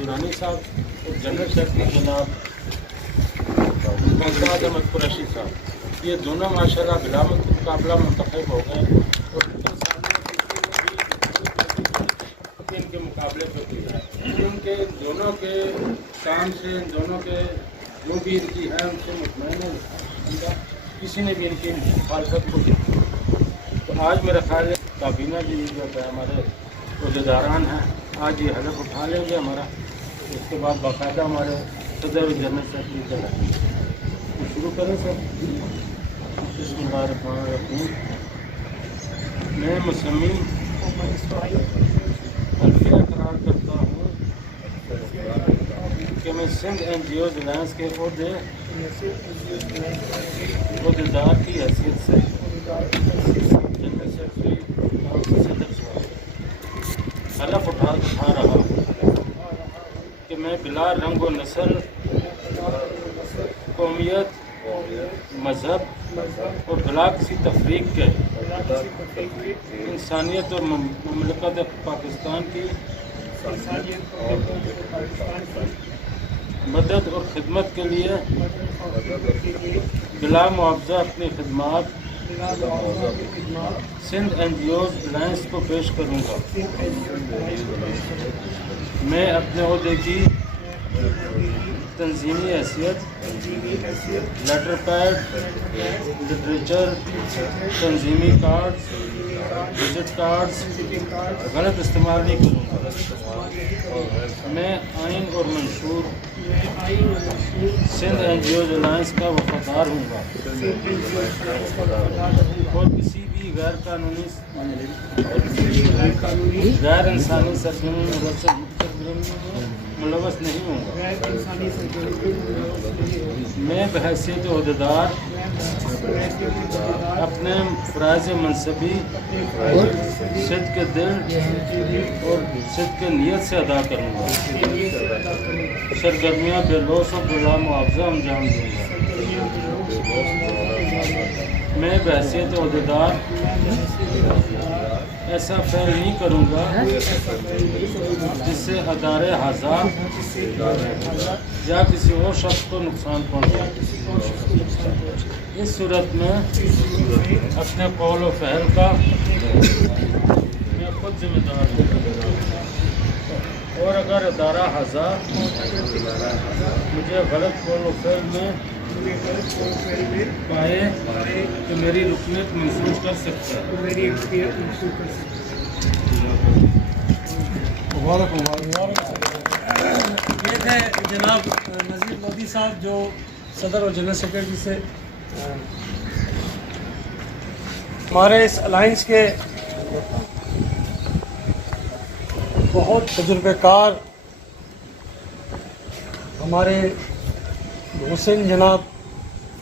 दुरानी साहब और general secretary जनाब मुमताज़ अहमद कुरैशी साहब, ये दोनों माशाल्लाह बिला मुकाबला मुंतखब हो गए और इनके मुकाबले पर भी है। उनके दोनों के काम से, दोनों के जो भी इनकी है उनसे मुतमईन है, किसी ने भी इनकी मुखालफत को की। तो आज मेरा ख्याल है काबीना भी जो है हमारे अहदेदारान हैं, आज ये हलफ उठा लेंगे हमारा, उसके बाद बाकायदा हमारे सदर और जनरल सेक्रेटरी का रहेंगे। तो शुरू करें सर। बिस्मिल्लाहिर्रहमानिर्रहीम। मैं मुसम्मी अल्फिया करार करता हूँ कि मैं सिंध NGOs अलायंस के अहदेदार की हैसियत से जनरल सेक्रेटरी और सदर साहब हलफ उठा रहा हूँ कि मैं बिला रंग व नस्ल, कौमियत, मज़हब और बिला किसी तफरीक के इंसानियत और ममलकत पाकिस्तान की मदद और खिदमत के लिए बिला मुआवजा अपनी खिदमात सिंध NGOs अलायंस को पेश करूँगा। मैं अपने ओहदे की तंजीमी हैसियत, लेटर पैड, लिटरेचर, तंजीमी कार्ड्स, विजिट कार्ड्स गलत इस्तेमाल नहीं करूँगा। मैं आइन और मंशूर सिंध NGOs अलायंस का वफादार हूँगा और किसी भी गैर कानूनी गैर इंसानी सरगर्मी में मुलव्वस नहीं होगा। मैं बहैसियत अहदेदार अपने फ़राइज़ मनसबी सिद्क़ के दिल और सिद्क़ के नीयत से अदा करूँगा। सरगर्मियाँ बेलौस और बिला मुआवजा अंजाम दूँगा। मैं बहैसियत अहदेदार ऐसा फ़ैल नहीं करूँगा जिससे अदारे आज़ाद या किसी और शख्स को नुकसान पहुँचे। इस सूरत में अपने कौल व फ़हल का मैं खुद जिम्मेदार हूँ और अगर अदारा आज़ाद मुझे गलत कौल व फ़हल में पाए तो मेरी रुकनीत महसूस कर सकता है। ये थे जनाब नज़ीर मोदी साहब जो सदर और जनरल सेक्रेटरी से हमारे इस अलायंस के बहुत तजुर्बेकार हमारे हुसैन जनाब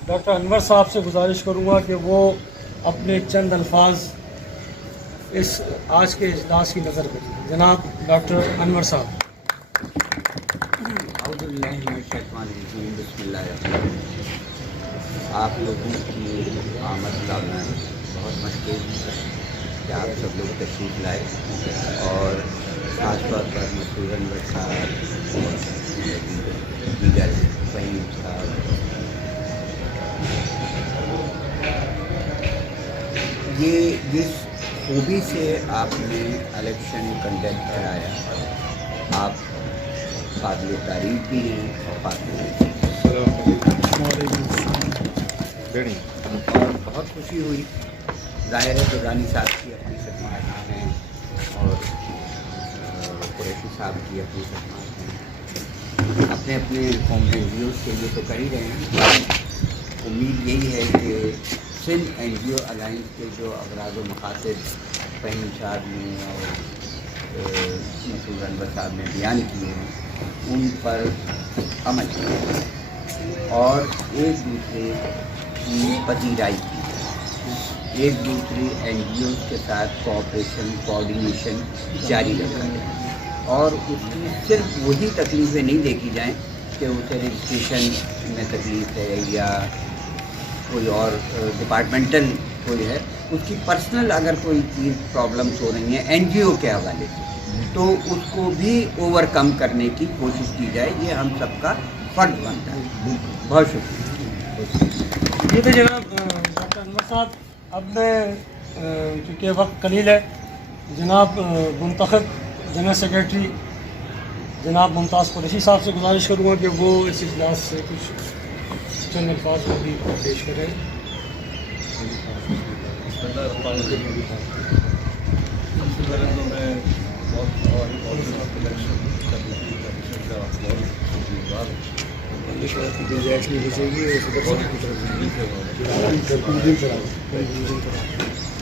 डॉक्टर अनवर साहब से गुजारिश करूँगा कि वो अपने चंद अल्फाज इस आज के इजलास की नज़र करें। जनाब डॉक्टर अनवर साहब। आप लोगों की आमद का मैं बहुत मशहूर हूँ कि आप सब लोग तशरीफ़ लाए और ख़ास तौर पर मशहूर अनवर साहब और दीगर फ़हीम साहब। ये जिस खूबी से आपने इलेक्शन कंडक्ट कराया, आप काबिल तारीफ़ भी हैं और काबिल और बहुत खुशी हुई। ज़ाहिर है दुरानी साहब की अपनी खदमात हैं और कुरैशी साहब की अपनी खदमात हैं, अपने अपने कौम के व्यूज़ के लिए तो कर ही रहे हैं। उम्मीद यही है कि सिंध NGO अलायंस के जो अगराज़ व मकासद फ़हीम साहब ने और मशहूर अनवर साहब ने बयान किए हैं उन पर अमल किया और एक दूसरे की पजीराई की, एक दूसरे NGOs के साथ कोऑपरेशन कोऑर्डिनेशन जारी रखा जाए और उसकी सिर्फ वही तकलीफ़ें नहीं देखी जाएँ कि उसे रजिस्ट्रेशन में तकलीफ़ है या कोई और डिपार्टमेंटल कोई है, उसकी पर्सनल अगर कोई चीज़ प्रॉब्लम्स हो रही हैं NGO के हवाले से तो उसको भी ओवरकम करने की कोशिश की जाए, ये हम सबका फर्ज बनता है। बहुत शुक्रिया। ये तो जनाब डॉक्टर अनवर साहब, अब मैं चूँकि वक्त कलील है, जनाब मुंतखब जनरल सेक्रेटरी जनाब मुमताज़ कुरैशी साहब से गुजारिश करूँगा कि वो इस इजलास से कुछ चंद अल्फाज में भी पेश करें।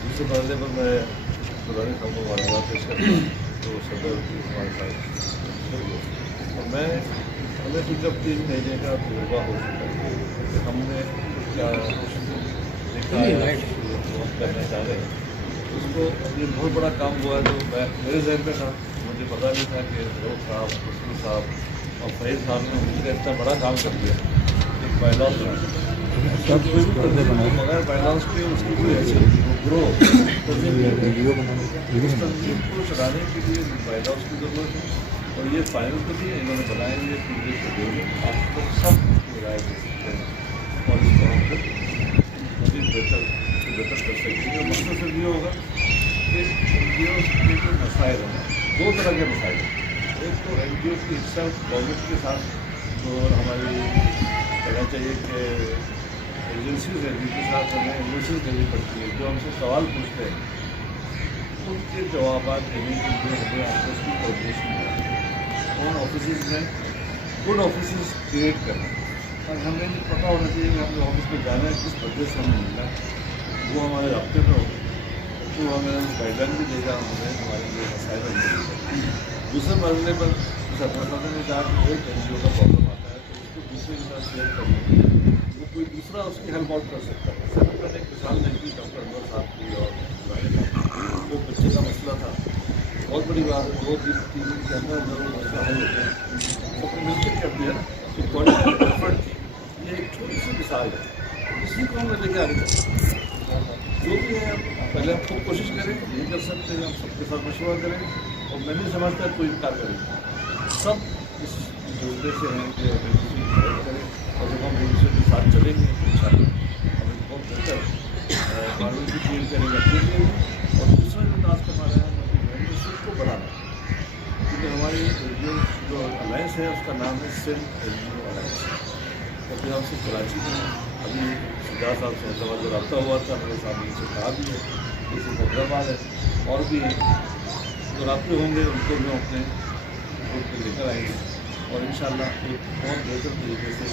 दूसरे मरले पर मैं पुराने कामों वाला पेश करता हूँ तो सदर हमारे साथ और मैं हमें तो जब 3 महीने का तजुर्बा हो चुका है कि हमने क्या देखा है करना चाह रहे हैं, उसको ये बहुत बड़ा काम हुआ है। तो मैं मेरे जहन में था, मुझे पता नहीं था कि रोक साहब, खुशबू साहब और फैज साहब ने मुझे इतना बड़ा काम कर दिया। एक बायलॉज सब कोई भी करते बनाए मगर बायलॉज के उसकी कोई ऐसी ग्रो को चलाने के लिए बायलॉज की ज़रूरत है। और ये फाइनल तो भी इन्होंने बनाए हुए पूरे शेड्यूल आपको सब लगाए गए और इसको हम फिर मज़ीद बेहतर कर सकेंगे। मकसद सिर्फ ये होगा कि NGO के जो मसाइल हैं, 2 तरह के मसाइल हैं। एक तो NGO की हिस्सा गवर्नमेंट के साथ तो हमारी कहना चाहिए कि एजेंसीज हैं जिनके साथ हमें इन्वेस्टिंग करनी पड़ती है, जो हमसे सवाल पूछते हैं उनके जवाब देने के लिए हमें आपस की कोऑर्डिनेशन है। उन ऑफिस में गुड ऑफिस क्रिएट करना और हमें ये पता होना चाहिए कि हमें ऑफिस में जाना है, किस बदले से हमें मिलना है, वो हमारे रब्ते में होगा, तो हमें गाइडलाइन भी देगा, हमें हमारे लिए मसाइल देगा। दूसरे मरने पर सरपंच ने कहा कि एक NGO का प्रॉब्लम आता है तो उसको दूसरे के साथ शेयर करने के लिए वो कोई दूसरा उसकी हेल्प आउट कर सकता है। सरपंच ने एक मिसाल दी थी डॉक्टर अनवर साहब की और वो बच्चे का मसला था, बहुत बड़ी बात है, 2 दिन 3 दिन के अंदर अंदर वो मसला हल होता है, तो अपने मिलकर कर दिया तो कोऑर्डिनेटेड एफर्ट थी। ये एक छोटी सी मिसाल है, इसी को हम लेके आगे चलते जो भी है। पहले हम खुद कोशिश करें, नहीं कर सकते हम सबके साथ मशवरा करें और मैं नहीं समझता कोई कार्य करें, सब इस जोड़ने से हैं कि एक दूसरे की मदद करें और जब हम एक दूसरे के साथ चलेंगे तो इंशाअल्लाह हम एक बहुत बेहतर कानून की क्रिएट करेंगे अपने लिए और दूसरा जो टास्क हमारा है मेंबरशिप को बढ़ाना है। क्योंकि हमारी जो अलायंस है उसका नाम है सिंध NGO अलायंस और फिर हमसे कराची में अभी सिद्धा साहब से हैदराबाद जो रब्ता हुआ था मेरे साथ इनसे कहा भी है, इसी हैदराबाद है और भी जो रब्ते होंगे उनको भी अपने ग्रुप में लेकर आएंगे और इंशाअल्लाह एक बहुत बेहतर तरीके से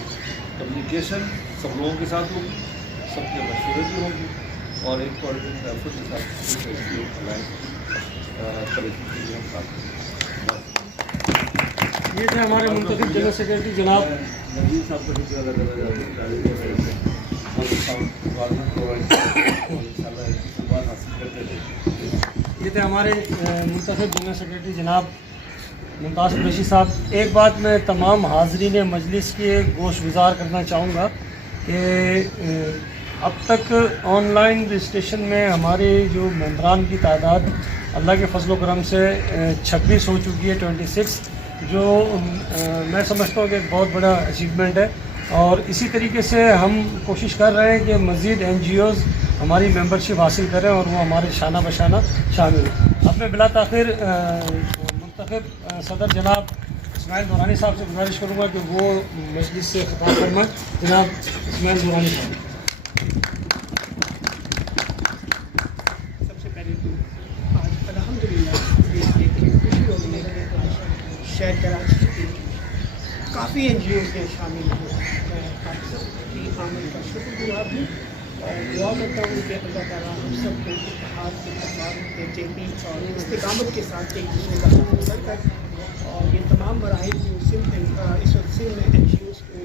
कम्युनिकेशन सब लोगों के साथ होगी, सबके मशवरे भी होंगी और एक कोऑर्डिनेटेड एफर्ट के साथ NGO अलायंस तरक्की के लिए हम साथ। ये थे हमारे मुंतखब जनरल सेक्रेटरी जनाब नजीर साहब का शुक्र अदा ये थे हमारे मुंतखब जनरल सेक्रेटरी जनाब मुमताज़ कुरैशी साहब। एक बात मैं तमाम हाज़रीन मजलिस के गोशगुजार करना चाहूँगा कि अब तक ऑनलाइन रजिस्ट्रेशन में हमारे जो मेंबरान की तादाद अल्लाह के फजल करम से 26 हो चुकी है, 26, जो मैं समझता हूँ कि एक बहुत बड़ा अचीवमेंट है। और इसी तरीके से हम कोशिश कर रहे हैं कि मज़ीद NGOs हमारी मेंबरशिप हासिल करें और वो हमारे शाना बशाना शामिल हैं। अब मैं बिला ताख़िर मुंतखब सदर जनाब इस्माइल दुरानी साहब से गुजारिश करूँगा कि वो मजलिस से खिताब फरमाएं। जनाब इस्माइल दुरानी साहब। सबसे पहले तो आज अल्हम्दुलिल्लाह शहर कराची के काफ़ी NGOs में शामिल हुए। मैं आप सबकी आमद का शुक्रगुजार हूँ और दुआ करता हूँ कि अल्लाह ताला हम सबको इत्तेहाद के तत्वारों के जहनी और इस्तिकामत के साथ एक दूसरे का साथ कर और ये तमाम मराहिल जो इस वक्त सिंध में NGOs को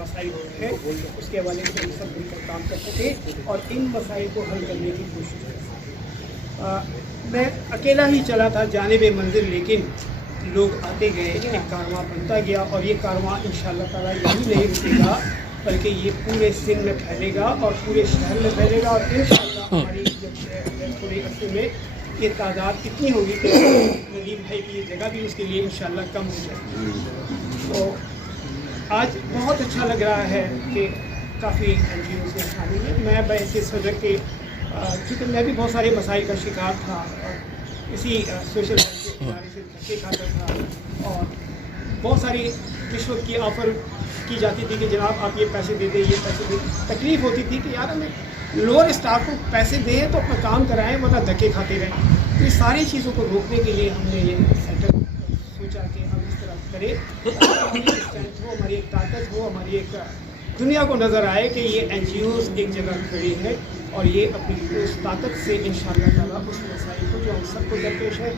मसाइल है उसके हवाले से हम सब मिलकर काम कर सकें और इन मसाइल को हल करने की कोशिश करें। मैं अकेला ही चला था जानिब मंजिल, लेकिन लोग आते गए, एक कारवां बनता गया और ये कारवां इंशाअल्लाह ताला यही नहीं रुकेगा बल्कि ये पूरे सिंध में फैलेगा और पूरे शहर में फैलेगा और इंशाअल्लाह हमारी थोड़े अर्से में یہ تعداد اتنی ہوگی کہ ندیم بھائی کی جگہ بھی اس کے لیے انشاءاللہ کم ہو جائے. تو آج بہت اچھا لگ رہا ہے کہ کافی این جی اوز میں شامل ہیں. میں بحیثیت صدر کے چونکہ میں بھی بہت سارے مسائل کا شکار تھا اور اسی سوشل کے ادارے سے دھکے کھاتا تھا اور بہت ساری رشوت کی آفر کی جاتی تھی کہ جناب آپ یہ پیسے دے دیں یہ پیسے دیں. تکلیف ہوتی تھی کہ یار ہمیں لوور اسٹاف کو پیسے دیں تو اپنا کام کرائیں ورنہ دھکے کھاتے رہیں. تو اس ساری چیزوں کو روکنے کے لیے ہم نے یہ سیٹ اپ سوچا کہ ہم اس طرح کریں ہماری ایک اسٹرینتھ ہو, ہماری ایک طاقت ہو, ہماری ایک دنیا کو نظر آئے کہ یہ این جی اوز ایک جگہ کھڑی ہے اور یہ اپنی اس طاقت سے انشاءاللہ تعالیٰ اس مسائل کو جو ہم سب کو درپیش ہے,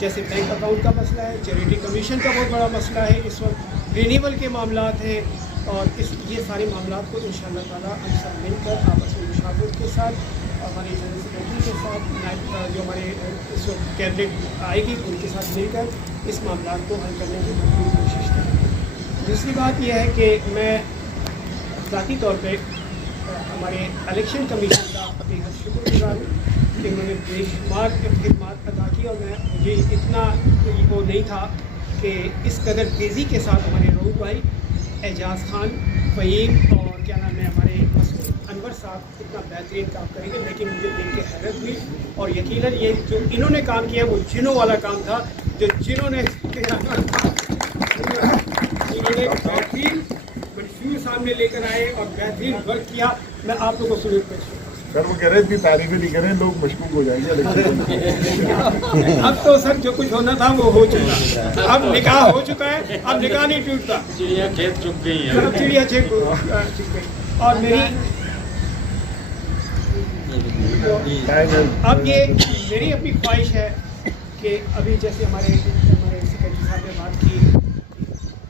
جیسے بینک اکاؤنٹ کا مسئلہ ہے, چیریٹی کمیشن کا بہت بڑا مسئلہ ہے اس وقت, رینیول کے معاملات ہیں, اور یہ سارے معاملات کو انشاءاللہ تعالیٰ ہم سب مل کر آپس میں مشاورت کے ساتھ, ہمارے جنرل سیکرٹری کے ساتھ, جو ہمارے اس وقت کیبنٹ آئے گی ان کے ساتھ مل کر اس معاملات کو حل کرنے کی بھرپور کوشش کریں. دوسری بات یہ ہے کہ میں ذاتی طور پہ ہمارے الیکشن کمیشن کا بے حد شکر گزار ہوں کہ انہوں نے بے شمار خدمات ادا کی, اور مجھے اتنا وہ نہیں تھا کہ اس قدر تیزی کے ساتھ ہمارے روح بھائی, اعجاز خان, فہیم اور کیا نام ہے ہمارے مسعود انور صاحب اتنا بہترین کام کریں گے. لیکن مجھے دیکھ کے حیرت ہوئی, اور یقیناً یہ جو انہوں نے کام کیا وہ جنوں والا کام تھا, جو جنہوں نے بہترین منشور سامنے لے کر آئے اور بہترین ورک کیا. میں آپ لوگوں کو سلوٹ پیش کروں. سر وہ کہہ رہے اتنی تعریفیں نہیں کریں, لوگ مشکوک ہو جائیں گے. اب تو سر جو کچھ ہونا تھا وہ ہو چکا, اب نکاح ہو چکا ہے, اب نکاح نہیں ٹوٹتا, چڑیا کھیت چک گئی ہیں. اب چڑیا چک گئی. اور اب یہ میری اپنی خواہش ہے کہ ابھی جیسے ہمارے سیکرٹری صاحب نے بات کی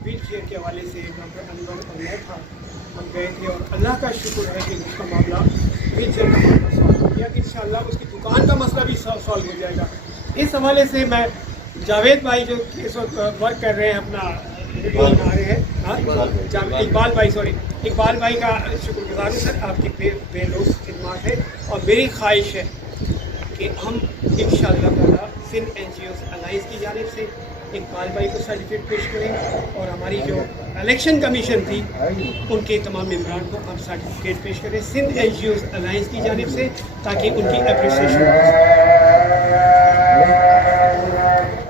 ویل چیئر کے حوالے سے, ڈاکٹر انور اور میں تھا, ہم گئے تھے اور اللہ کا شکر ہے کہ اس کا معاملہ ویل چیئر کا معاملہ سالو ہو گیا, کہ انشاءاللہ اس کی دکان کا مسئلہ بھی سالو ہو جائے گا. اس حوالے سے میں جاوید بھائی جو اس وقت ورک کر رہے ہیں اپنا بنا رہے ہیں, اقبال بھائی کا شکر گزار ہوں. سر آپ کی بے لوث خدمات ہے, اور میری خواہش ہے کہ ہم انشاءاللہ تعالیٰ Sindh NGOs alliance کی جانب سے اقبال بھائی کو سرٹیفکیٹ پیش کریں, اور ہماری جو الیکشن کمیشن تھی ان کے تمام ممبران کو ہم سرٹیفکیٹ پیش کریں Sindh NGOs alliance کی جانب سے, تاکہ ان کی اپریسیشن ہو.